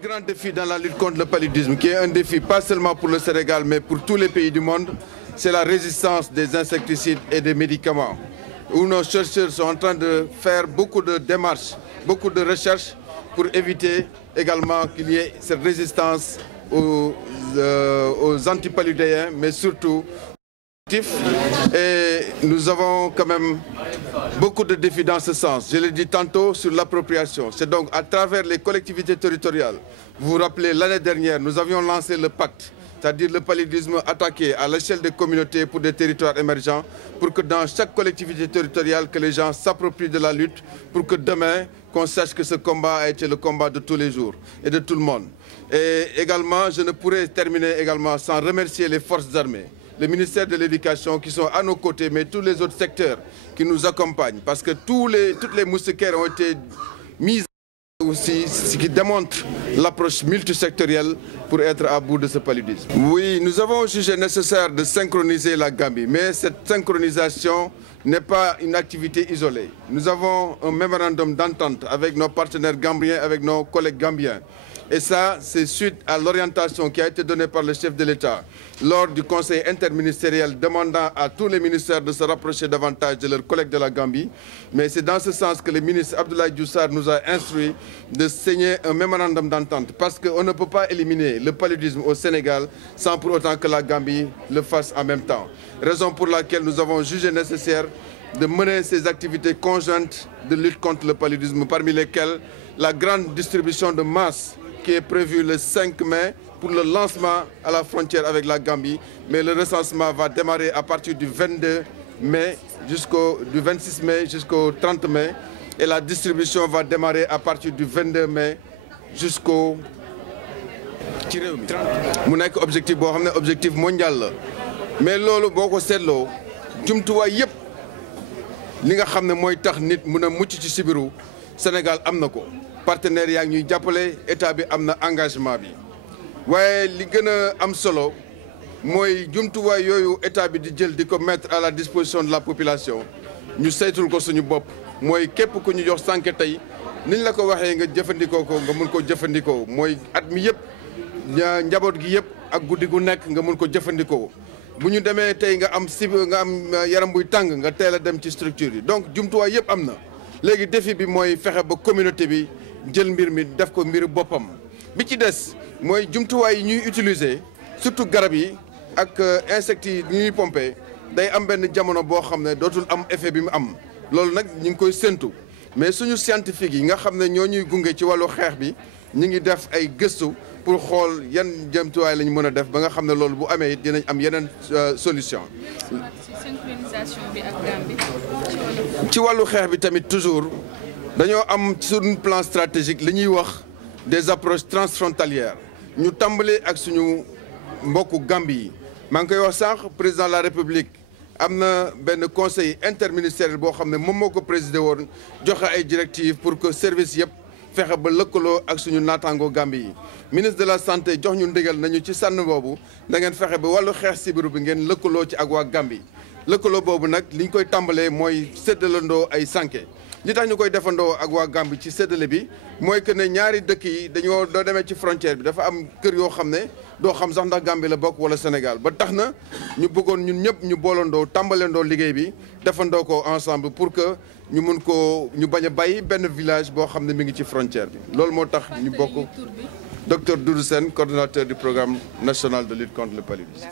Le grand défi dans la lutte contre le paludisme, qui est un défi pas seulement pour le Sénégal, mais pour tous les pays du monde, c'est la résistance des insecticides et des médicaments, où nos chercheurs sont en train de faire beaucoup de démarches, beaucoup de recherches pour éviter également qu'il y ait cette résistance aux antipaludéens, mais surtout et nous avons quand même beaucoup de défis dans ce sens. Je l'ai dit tantôt sur l'appropriation. C'est donc à travers les collectivités territoriales. Vous vous rappelez, l'année dernière, nous avions lancé le pacte, c'est-à-dire le paludisme attaqué à l'échelle des communautés pour des territoires émergents, pour que dans chaque collectivité territoriale, que les gens s'approprient de la lutte, pour que demain, qu'on sache que ce combat a été le combat de tous les jours et de tout le monde. Et également, je ne pourrais terminer également sans remercier les forces armées, le ministère de l'Éducation qui sont à nos côtés, mais tous les autres secteurs qui nous accompagnent, parce que toutes les moustiquaires ont été mises aussi, ce qui démontre l'approche multisectorielle pour être à bout de ce paludisme. Oui, nous avons jugé nécessaire de synchroniser la Gambie, mais cette synchronisation n'est pas une activité isolée. Nous avons un mémorandum d'entente avec nos partenaires gambiens, avec nos collègues gambiens. Et ça, c'est suite à l'orientation qui a été donnée par le chef de l'État lors du conseil interministériel demandant à tous les ministères de se rapprocher davantage de leurs collègues de la Gambie. Mais c'est dans ce sens que le ministre Abdoulaye Diouf Sarr nous a instruit de signer un mémorandum d'entente parce qu'on ne peut pas éliminer le paludisme au Sénégal sans pour autant que la Gambie le fasse en même temps. Raison pour laquelle nous avons jugé nécessaire de mener ces activités conjointes de lutte contre le paludisme, parmi lesquelles la grande distribution de masse qui est prévu le 5 mai pour le lancement à la frontière avec la Gambie. Mais le recensement va démarrer à partir du 22 mai du 26 mai jusqu'au 30 mai. Et la distribution va démarrer à partir du 22 mai jusqu'au... ci réew mi mu nekk objectif boo xam ne objectif mondial la mais loolu boo ko seetloo jumtuwaay yëpp li nga xam ne mooy tax nit mun a mucc ci sibiru Sénégal am na ko. partenaires yaa ngi ñuy jàppale état bi am na engagement bi waaye li gën a am solo mooy jumtuwaay yooyu état bi di jël di ko mettre à la disposition de la population ñu saytul ko suñu bopp mooy képp ku ñu jox sànke tey niñ la ko waxee nga jëfandikoo ko nga mun ko jëfandikoo mooy at mi yëpp njaboot gi yëpp ak guddi gu nekk nga mun ko jëfandikoo bu ñu demee tey nga am yaram buy tàng nga teel a dem ci structure yi donc jumtuwaay yëpp am na léegi défi bi mooy fexe ba communauté bi jël mbir mi def ko mbiru boppam bi ci des mooy jumtuwaay yi ñuy utiliser surtout garab yi ak insectes yi ñuy pomper day am benn jamono boo xam ne dootul am effet bi mu am loolu nag ñu ngi koy séntu mais suñu scientifique yi nga xam ne ñoo ñuy gunge ci wàllu xeex bi ñu ngi def ay gëstu pour xool yan jumtuwaay lañ mën a def ba nga xam ne loolu bu amee it dinañ am yeneen solution. synchronisation bi ak Gambie ci wàllu xeex bi tamit toujours dañoo am sur un plan stratégique li ñuy wax des approches transfrontalières ñu tàmbale ak suñu mbokku Gambie yi maa ngi koy wax sànq président de la République am na benn conseil interministériel boo xam ne moom moo ko présidé woon joxe ay directives pour que service yëpp fexe ba lëkkaloo ak suñu naataangoo Gambie yi ministre de la santé jox ñu ndigal nañu ci sànn boobu da ngeen fexe ba wàllu xeex sibiru bi ngeen lëkkaloo ci ak waa Gambie lëkkaloo boobu nag li ñu koy tàmbalee mooy séddalandoo ay sànke li tax ñu koy defandoo ak waa Gambie ci séddale bi mooy que ne ñaari dëkk yi doo demee ci frontière bi dafa am kër yoo xam ne doo xam sax ndax Gambie la bokk wala Sénégal ba tax na ñu bëggoon ñun ñëpp ñu boolandoo tàmbalandoo liggéey bi defandoo ko ensemble pour que ñu mun ko ñu bañ a bàyyi benn village boo xam ne mi ngi ci frontière bi loolu moo tax ñu bokk docteur Doudou Sène coordonnateur du programme national de lutte contre le paludisme.